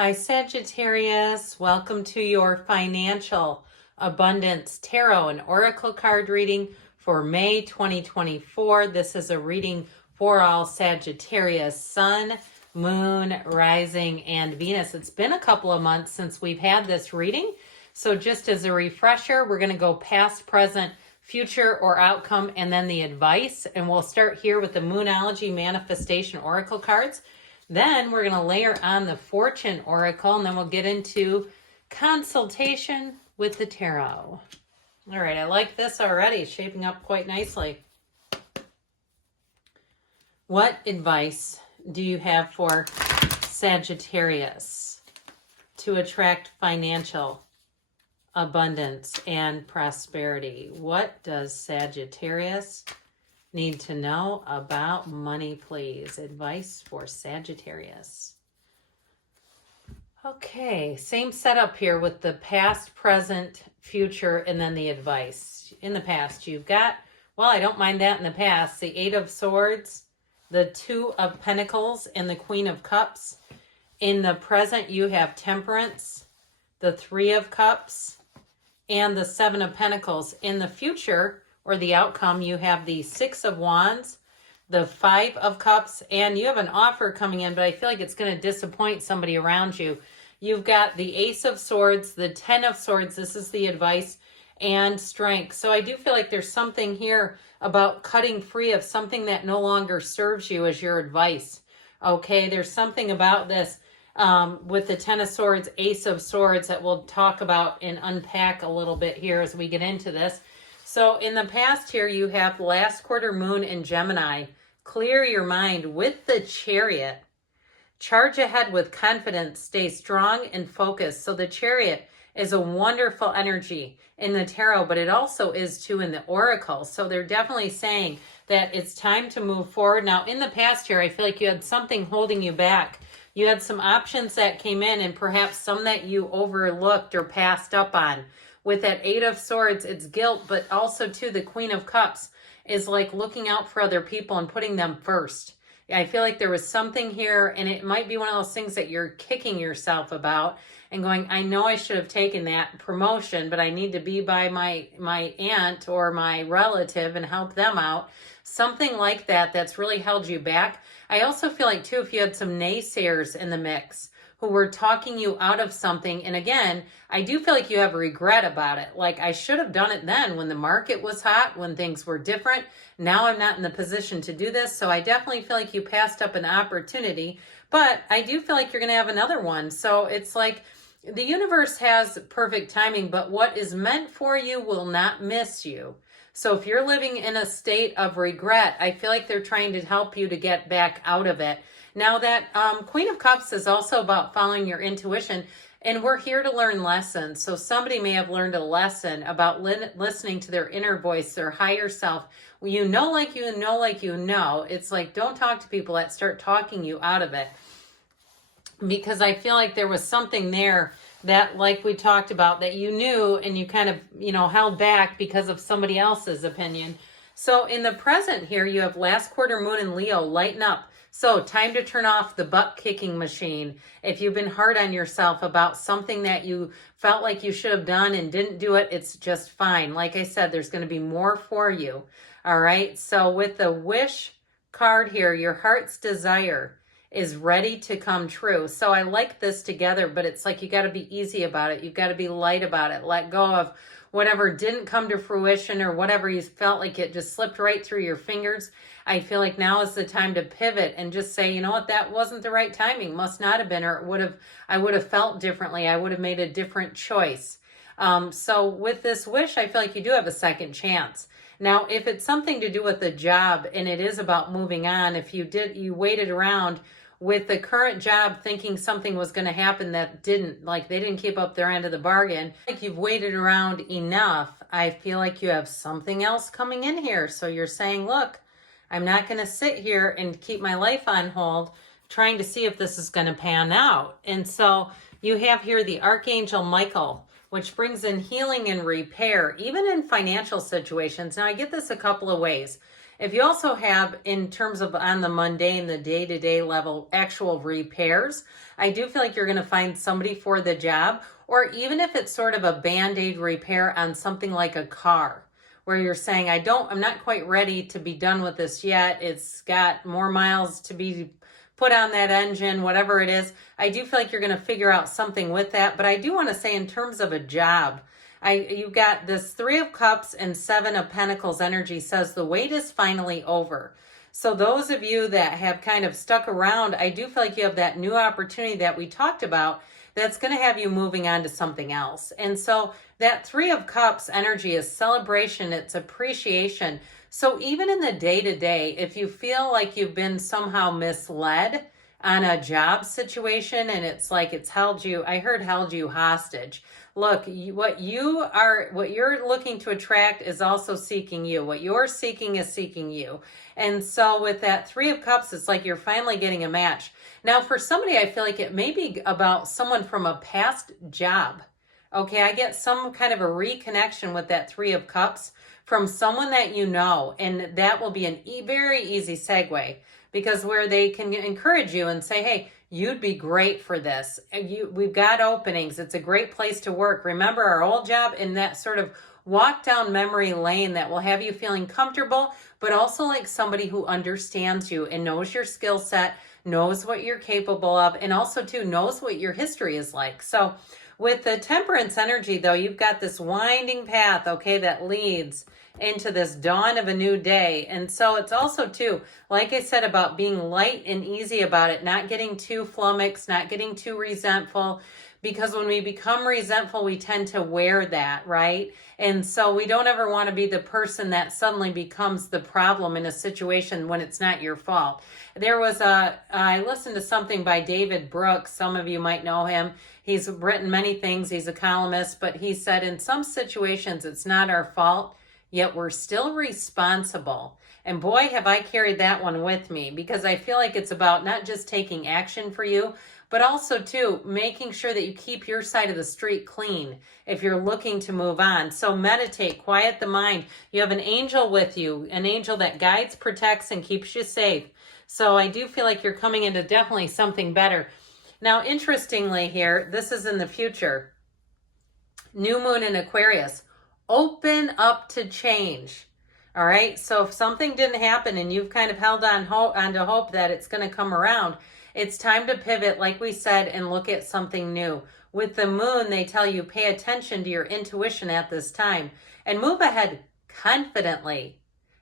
Hi, Sagittarius. Welcome to your Financial Abundance Tarot and Oracle card reading for May 2024. This is a reading for all Sagittarius, Sun, Moon, Rising, and Venus. It's been a couple of months since we've had this reading. So just as a refresher, we're going to go past, present, future, or outcome, and then the advice. And we'll start here with the Moonology Manifestation Oracle cards. Then we're going to layer on the Fortune Oracle, and then we'll get into consultation with the Tarot. All right, I like this already, shaping up quite nicely. What advice do you have for Sagittarius to attract financial abundance and prosperity? What does Sagittarius need to know about money, please? Advice for Sagittarius. Okay, same setup here with the past, present, future, and then the advice. In the past, you've got, well, I don't mind that in the past, the Eight of Swords, the Two of Pentacles, and the Queen of Cups. In the present, you have Temperance, the Three of Cups, and the Seven of Pentacles. In the future, or the outcome, you have the Six of Wands, the Five of Cups, and you have an offer coming in, but I feel like it's going to disappoint somebody around you. You've got the Ace of Swords, the Ten of Swords, this is the advice, and Strength. So I do feel like there's something here about cutting free of something that no longer serves you as your advice. Okay, there's something about this with the Ten of Swords, Ace of Swords that we'll talk about and unpack a little bit here as we get into this. So in the past here, you have last quarter moon in Gemini. Clear your mind with the Chariot. Charge ahead with confidence. Stay strong and focused. So the Chariot is a wonderful energy in the tarot, but it also is too in the Oracle. So they're definitely saying that it's time to move forward. Now in the past here, I feel like you had something holding you back. You had some options that came in and perhaps some that you overlooked or passed up on. With that Eight of Swords, it's guilt, but also too the Queen of Cups is like looking out for other people and putting them first. I feel like there was something here, and it might be one of those things that you're kicking yourself about and going, I know I should have taken that promotion, but I need to be by my aunt or my relative and help them out. Something like that that's really held you back. I also feel like too, if you had some naysayers in the mix who were talking you out of something. And again, I do feel like you have regret about it. Like, I should have done it then when the market was hot, when things were different. Now I'm not in the position to do this. So I definitely feel like you passed up an opportunity, but I do feel like you're going to have another one. So it's like the universe has perfect timing, but what is meant for you will not miss you. So if you're living in a state of regret, I feel like they're trying to help you to get back out of it. Now that Queen of Cups is also about following your intuition, and we're here to learn lessons. So somebody may have learned a lesson about listening to their inner voice, their higher self. You know, like you know, like you know. It's like, don't talk to people that start talking you out of it. Because I feel like there was something there that, like we talked about, that you knew and you kind of, held back because of somebody else's opinion. So in the present here, you have last quarter moon in Leo. Lighten up. So time to turn off the butt-kicking machine. If you've been hard on yourself about something that you felt like you should have done and didn't do it, it's just fine. Like I said, there's going to be more for you. All right. So with the wish card here, your heart's desire is ready to come true. So I like this together, but it's like you got to be easy about it. You've got to be light about it. Let go of whatever didn't come to fruition or whatever you felt like it just slipped right through your fingers. I feel like now is the time to pivot and just say, you know what, that wasn't the right timing. Must not have been, or I would have felt differently. I would have made a different choice. So with this wish, I feel like you do have a second chance. Now, if it's something to do with the job and it is about moving on, if you waited around with the current job thinking something was going to happen that didn't, like they didn't keep up their end of the bargain, like you've waited around enough, I feel like you have something else coming in here. So you're saying, look, I'm not going to sit here and keep my life on hold trying to see if this is going to pan out. And so you have here the Archangel Michael, which brings in healing and repair, even in financial situations. Now, I get this a couple of ways. If you also have, in terms of on the mundane, the day-to-day level, actual repairs, I do feel like you're going to find somebody for the job, or even if it's sort of a Band-Aid repair on something like a car, where you're saying, I'm not quite ready to be done with this yet. It's got more miles to be put on that engine, whatever it is. I do feel like you're going to figure out something with that. But I do want to say, in terms of a job, you've got this 3 of Cups and 7 of Pentacles energy says the wait is finally over. So those of you that have kind of stuck around, I do feel like you have that new opportunity that we talked about that's going to have you moving on to something else. And so that 3 of Cups energy is celebration, it's appreciation. So even in the day-to-day, if you feel like you've been somehow misled on a job situation and it's like it's held you hostage. Look, what you're looking to attract is also seeking you. What you're seeking is seeking you. And so with that 3 of Cups, it's like you're finally getting a match. Now, for somebody, I feel like it may be about someone from a past job. Okay, I get some kind of a reconnection with that 3 of Cups from someone that you know, and that will be a very easy segue, because where they can encourage you and say, hey, you'd be great for this. We've got openings. It's a great place to work. Remember our old job, in that sort of walk down memory lane that will have you feeling comfortable, but also like somebody who understands you and knows your skill set, knows what you're capable of, and also too knows what your history is like. So with the Temperance energy, though, you've got this winding path, okay, that leads into this dawn of a new day. And so it's also too, like I said, about being light and easy about it, not getting too flummoxed, not getting too resentful, because when we become resentful, we tend to wear that, right? And so we don't ever want to be the person that suddenly becomes the problem in a situation when it's not your fault. I listened to something by David Brooks. Some of you might know him. He's written many things. He's a columnist, but he said in some situations, it's not our fault, yet we're still responsible. And boy, have I carried that one with me, because I feel like it's about not just taking action for you, but also too, making sure that you keep your side of the street clean if you're looking to move on. So meditate, quiet the mind. You have an angel with you, an angel that guides, protects, and keeps you safe. So I do feel like you're coming into definitely something better. Now, interestingly here, this is in the future. New moon in Aquarius. Open up to change. All right. So if something didn't happen and you've kind of held onto hope that it's going to come around, it's time to pivot, like we said, and look at something new. With the moon, they tell you pay attention to your intuition at this time and move ahead confidently.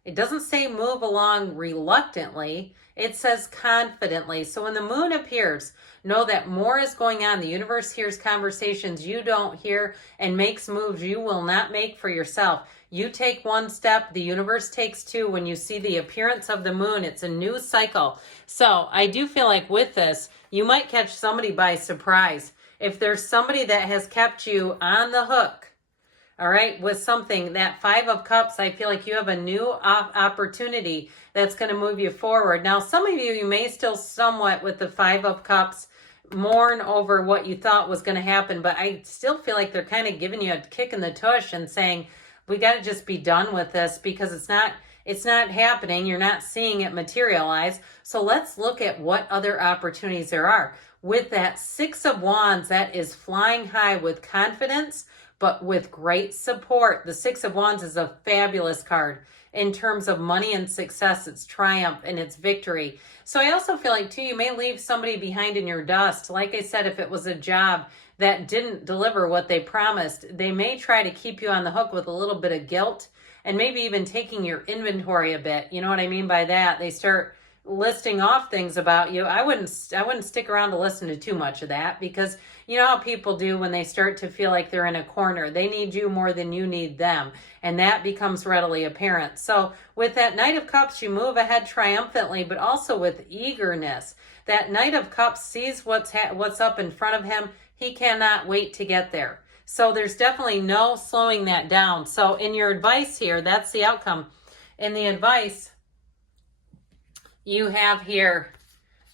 It doesn't say move along reluctantly. It says confidently. So when the moon appears, know that more is going on. The universe hears conversations you don't hear and makes moves you will not make for yourself. You take one step, the universe takes two. When you see the appearance of the moon, it's a new cycle. So I do feel like with this, you might catch somebody by surprise. If there's somebody that has kept you on the hook, all right, with something, that 5 of Cups, I feel like you have a new opportunity that's going to move you forward. Now, some of you may still somewhat with the 5 of Cups mourn over what you thought was going to happen, but I still feel like they're kind of giving you a kick in the tush and saying, we got to just be done with this, because it's not happening. You're not seeing it materialize. So let's look at what other opportunities there are. With that 6 of Wands, that is flying high with confidence, but with great support. The 6 of Wands is a fabulous card in terms of money and success. It's triumph and it's victory. So I also feel like too, you may leave somebody behind in your dust. Like I said, if it was a job that didn't deliver what they promised, they may try to keep you on the hook with a little bit of guilt and maybe even taking your inventory a bit. You know what I mean by that? They start listing off things about you. I wouldn't stick around to listen to too much of that, because you know how people do when they start to feel like they're in a corner. They need you more than you need them, and that becomes readily apparent. So with that Knight of Cups, you move ahead triumphantly, but also with eagerness. That Knight of Cups sees what's up in front of him. He cannot wait to get there. So there's definitely no slowing that down. So in your advice here, that's the outcome. In the advice, you have here,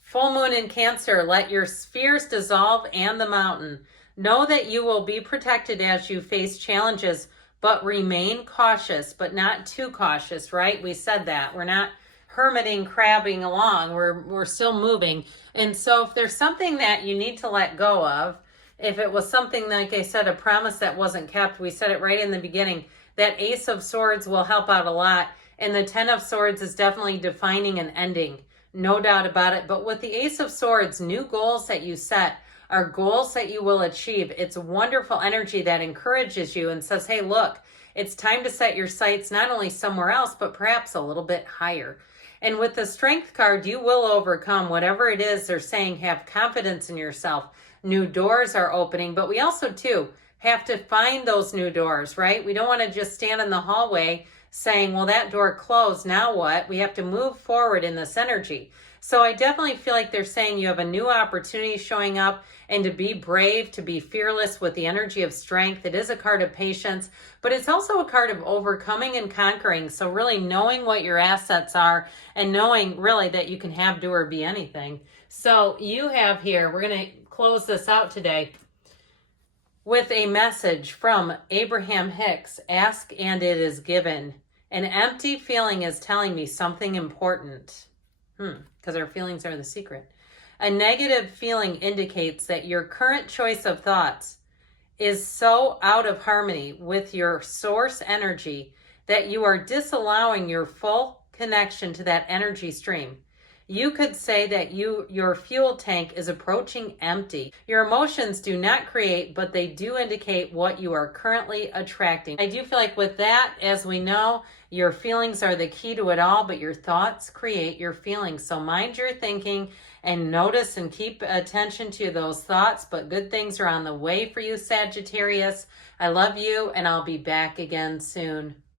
full moon in Cancer, let your fears dissolve and the mountain. Know that you will be protected as you face challenges, but remain cautious, but not too cautious, right? We said that. We're not hermiting, crabbing along. We're still moving. And so if there's something that you need to let go of, if it was something, like I said, a promise that wasn't kept, we said it right in the beginning, that Ace of Swords will help out a lot. And the 10 of Swords is definitely defining an ending. No doubt about it. But with the Ace of Swords, new goals that you set are goals that you will achieve. It's wonderful energy that encourages you and says, hey, look, it's time to set your sights not only somewhere else, but perhaps a little bit higher. And with the Strength card, you will overcome whatever it is they're saying. Have confidence in yourself. New doors are opening, but we also, too, have to find those new doors, right? We don't want to just stand in the hallway saying, well, that door closed, now what? We have to move forward in this energy. So I definitely feel like they're saying you have a new opportunity showing up, and to be brave, to be fearless with the energy of strength. It is a card of patience, but it's also a card of overcoming and conquering. So really knowing what your assets are and knowing really that you can have, do, or be anything. So you have here, we're going to close this out today with a message from Abraham Hicks. Ask and it is given. An empty feeling is telling me something important. Because our feelings are the secret. A negative feeling indicates that your current choice of thoughts is so out of harmony with your source energy that you are disallowing your full connection to that energy stream. You could say that your fuel tank is approaching empty. Your emotions do not create, but they do indicate what you are currently attracting. I do feel like with that, as we know, your feelings are the key to it all, but your thoughts create your feelings. So mind your thinking and notice and keep attention to those thoughts, but good things are on the way for you, Sagittarius. I love you, and I'll be back again soon.